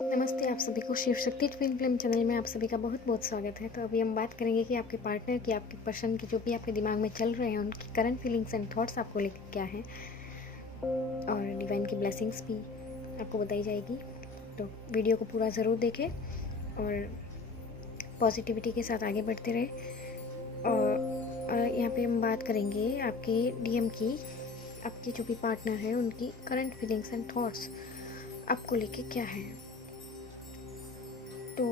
नमस्ते आप सभी को Shiv Shakti twin flame channel में आप सभी का बहुत बहुत स्वागत है। तो अभी हम बात करेंगे कि आपके पार्टनर की, आपके पर्सन की जो भी आपके दिमाग में चल रहे हैं उनकी करंट फीलिंग्स एंड थॉट्स आपको लेकर क्या हैं, और डिवाइन की ब्लेसिंग्स भी आपको बताई जाएगी। तो वीडियो को पूरा ज़रूर देखें और पॉजिटिविटी के साथ आगे बढ़ते रहें। और यहाँ पे हम बात करेंगे आपके डीएम की, आपके जो भी पार्टनर है उनकी करंट फीलिंग्स एंड थॉट्स आपको लेके क्या है। तो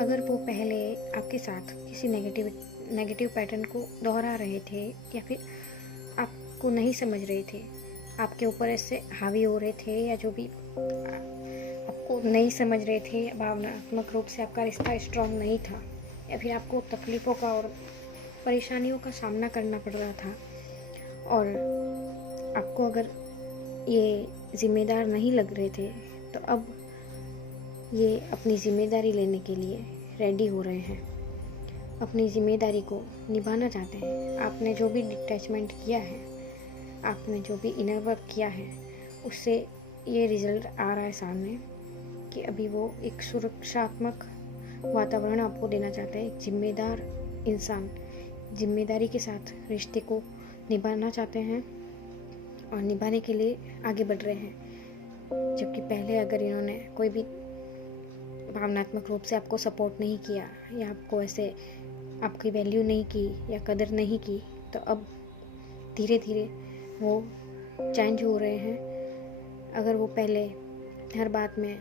अगर वो पहले आपके साथ किसी नेगेटिव पैटर्न को दोहरा रहे थे या फिर आपको नहीं समझ रहे थे, आपके ऊपर ऐसे हावी हो रहे थे, या जो भी आपको नहीं समझ रहे थे, भावनात्मक रूप से आपका रिश्ता स्ट्रांग नहीं था, या फिर आपको तकलीफ़ों का और परेशानियों का सामना करना पड़ रहा था, और आपको अगर ये ज़िम्मेदार नहीं लग रहे थे, तो अब ये अपनी ज़िम्मेदारी लेने के लिए रेडी हो रहे हैं, अपनी ज़िम्मेदारी को निभाना चाहते हैं। आपने जो भी डिटैचमेंट किया है, आपने जो भी इनर वर्क किया है, उससे ये रिज़ल्ट आ रहा है सामने कि अभी वो एक सुरक्षात्मक वातावरण आपको देना चाहते हैं। एक जिम्मेदार इंसान जिम्मेदारी के साथ रिश्ते को निभाना चाहते हैं और निभाने के लिए आगे बढ़ रहे हैं। जबकि पहले अगर इन्होंने कोई भी भावनात्मक रूप से आपको सपोर्ट नहीं किया, या आपको ऐसे आपकी वैल्यू नहीं की या कदर नहीं की, तो अब धीरे धीरे वो चेंज हो रहे हैं। अगर वो पहले हर बात में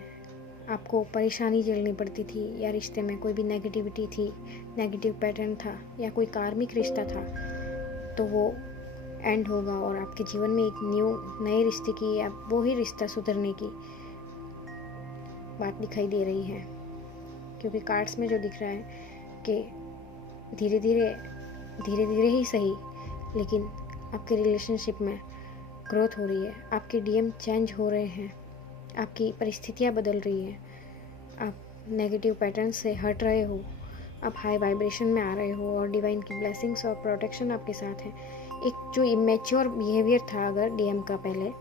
आपको परेशानी झेलनी पड़ती थी, या रिश्ते में कोई भी नेगेटिविटी थी, नेगेटिव पैटर्न था, या कोई कार्मिक रिश्ता था, तो वो एंड होगा और आपके जीवन में एक नए रिश्ते की या वो ही रिश्ता सुधरने की बात दिखाई दे रही है। क्योंकि कार्ड्स में जो दिख रहा है कि धीरे धीरे ही सही, लेकिन आपके रिलेशनशिप में ग्रोथ हो रही है, आपके डीएम चेंज हो रहे हैं, आपकी परिस्थितियाँ बदल रही हैं, आप नेगेटिव पैटर्न से हट रहे हो, आप हाई वाइब्रेशन में आ रहे हो, और डिवाइन की ब्लेसिंग्स और प्रोटेक्शन आपके साथ है। एक जो इमेच्योर बिहेवियर था अगर डीएम का पहले,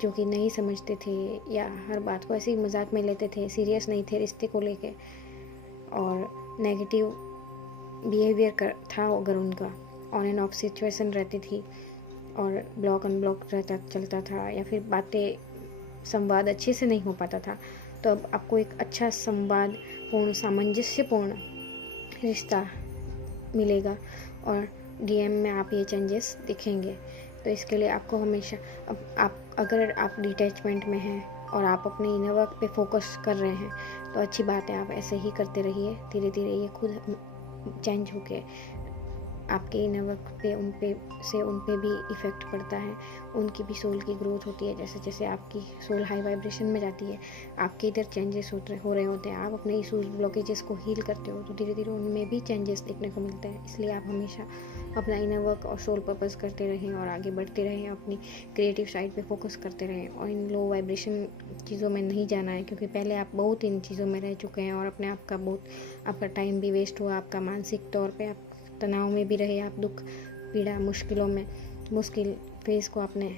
जो कि नहीं समझते थे या हर बात को ऐसे ही मजाक में लेते थे, सीरियस नहीं थे रिश्ते को लेके, और नेगेटिव बिहेवियर था अगर उनका, ऑन एंड ऑफ सिचुएशन रहती थी, और ब्लॉक अनब्लॉक चलता था, या फिर संवाद अच्छे से नहीं हो पाता था, तो अब आपको एक अच्छा संवाद पूर्ण, सामंजस्यपूर्ण रिश्ता मिलेगा, और डीएम में आप ये चेंजेस दिखेंगे। तो इसके लिए आपको हमेशा, अब अगर आप डिटैचमेंट में हैं और आप अपने इनर वर्क पे फोकस कर रहे हैं, तो अच्छी बात है, आप ऐसे ही करते रहिए। धीरे धीरे ये खुद चेंज होके आपके इनर वर्क पे उन पे भी इफ़ेक्ट पड़ता है, उनकी भी सोल की ग्रोथ होती है। जैसे जैसे आपकी सोल हाई वाइब्रेशन में जाती है, आपके इधर चेंजेस हो रहे होते हैं, आप अपने इशूज ब्लॉकेजेस को हील करते हो, तो धीरे धीरे उनमें भी चेंजेस देखने को मिलते हैं। इसलिए आप हमेशा अपना इनर वर्क और सोल पर्पस करते रहें और आगे बढ़ते रहें, अपनी क्रिएटिव साइड पे फोकस करते रहें, और इन लो वाइब्रेशन चीज़ों में नहीं जाना है, क्योंकि पहले आप बहुत इन चीज़ों में रह चुके हैं, और अपने आप का आपका टाइम भी वेस्ट हुआ, आपका मानसिक तौर पर आप तनाव में भी रहे, आप दुख, पीड़ा, मुश्किल फेज़ को आपने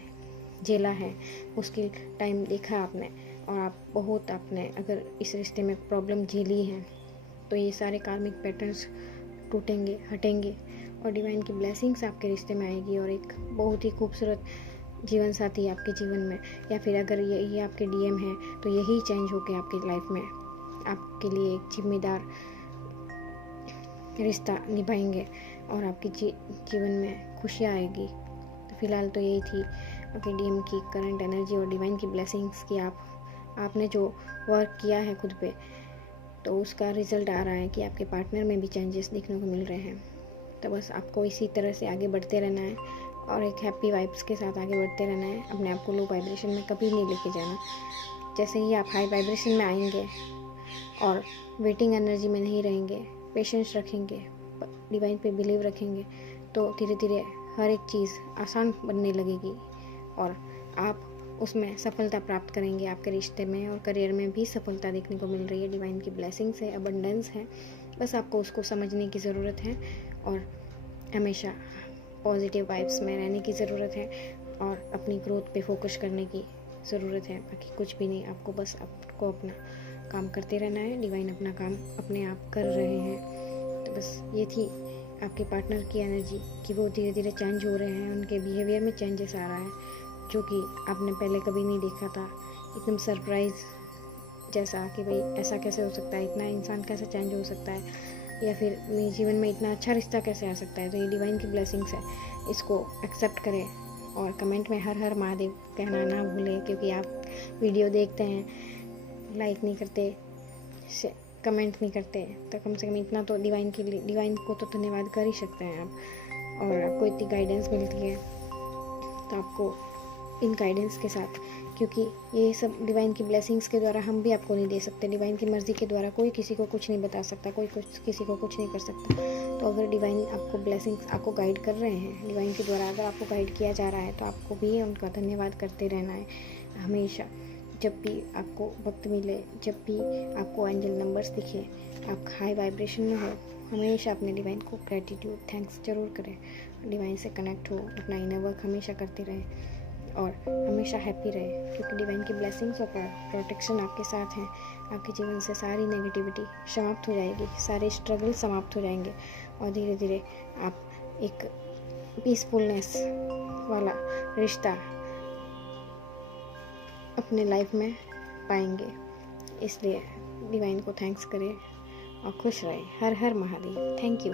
झेला है, मुश्किल टाइम देखा आपने, और आपने अगर इस रिश्ते में प्रॉब्लम झेली है, तो ये सारे कार्मिक पैटर्न्स टूटेंगे, हटेंगे, और डिवाइन की ब्लेसिंग्स आपके रिश्ते में आएगी, और एक बहुत ही खूबसूरत जीवन साथी आपके जीवन में, या फिर अगर ये आपके डीएम है, तो यही चेंज होके आपकी लाइफ में आपके लिए एक जिम्मेदार रिश्ता निभाएंगे, और आपके जीवन में खुशियाँ आएगी। तो फिलहाल तो यही थी आपके डीएम की करंट एनर्जी और डिवाइन की ब्लेसिंग्स की। आपने जो वर्क किया है खुद पे, तो उसका रिजल्ट आ रहा है कि आपके पार्टनर में भी चेंजेस देखने को मिल रहे हैं। तो बस आपको इसी तरह से आगे बढ़ते रहना है, और एक हैप्पी वाइब्स के साथ आगे बढ़ते रहना है। अपने आप को लो वाइब्रेशन में कभी नहीं लेके जाना। जैसे ही आप हाई वाइब्रेशन में आएंगे और वेटिंग एनर्जी में नहीं रहेंगे, पेशेंस रखेंगे, डिवाइन पे बिलीव रखेंगे, तो धीरे धीरे हर एक चीज़ आसान बनने लगेगी, और आप उसमें सफलता प्राप्त करेंगे। आपके रिश्ते में और करियर में भी सफलता देखने को मिल रही है। डिवाइन की ब्लेसिंग्स है, अबंडेंस है, बस आपको उसको समझने की ज़रूरत है, और हमेशा पॉजिटिव वाइब्स में रहने की ज़रूरत है, और अपनी ग्रोथ पे फोकस करने की ज़रूरत है, बाकी कुछ भी नहीं। आपको बस आपको अपना काम करते रहना है। डिवाइन अपना काम अपने आप कर रहे हैं। तो बस ये थी आपके पार्टनर की एनर्जी कि वो धीरे धीरे चेंज हो रहे हैं, उनके बिहेवियर में चेंजेस आ रहा है जो कि आपने पहले कभी नहीं देखा था। एकदम सरप्राइज़ जैसा कि भाई ऐसा कैसे हो सकता है, इतना इंसान कैसे चेंज हो सकता है, या फिर मेरे जीवन में इतना अच्छा रिश्ता कैसे आ सकता है। तो ये डिवाइन की ब्लेसिंग्स है, इसको एक्सेप्ट करें। और कमेंट में हर हर महादेव कहना ना भूलें, क्योंकि आप वीडियो देखते हैं, लाइक नहीं करते, कमेंट नहीं करते, तो कम से कम इतना तो डिवाइन को तो धन्यवाद कर ही सकते हैं आप। और आपको इतनी गाइडेंस मिलती है, तो आपको इन गाइडेंस के साथ, क्योंकि ये सब डिवाइन की ब्लेसिंग्स के द्वारा हम भी आपको नहीं दे सकते। डिवाइन की मर्ज़ी के द्वारा कोई किसी को कुछ नहीं बता सकता, कोई कुछ किसी को कुछ नहीं कर सकता। तो अगर डिवाइन आपको ब्लेसिंग्स आपको गाइड कर रहे हैं, डिवाइन के द्वारा अगर आपको गाइड किया जा रहा है, तो आपको भी उनका धन्यवाद करते रहना है हमेशा। जब भी आपको वक्त मिले, जब भी आपको एंजल नंबर्स दिखे, आप हाई वाइब्रेशन में हो, हमेशा अपने डिवाइन को ग्रेटिट्यूड थैंक्स जरूर करें। डिवाइन से कनेक्ट हो, अपना इनर वर्क हमेशा करते रहें और हमेशा हैप्पी रहे, क्योंकि डिवाइन की ब्लेसिंग्स और प्रोटेक्शन आपके साथ हैं। आपके जीवन से सारी नेगेटिविटी समाप्त हो जाएगी, सारे स्ट्रगल समाप्त हो जाएंगे और धीरे धीरे आप एक पीसफुलनेस वाला रिश्ता अपने लाइफ में पाएंगे। इसलिए डिवाइन को थैंक्स करें और खुश रहे। हर हर महादेव। Thank you.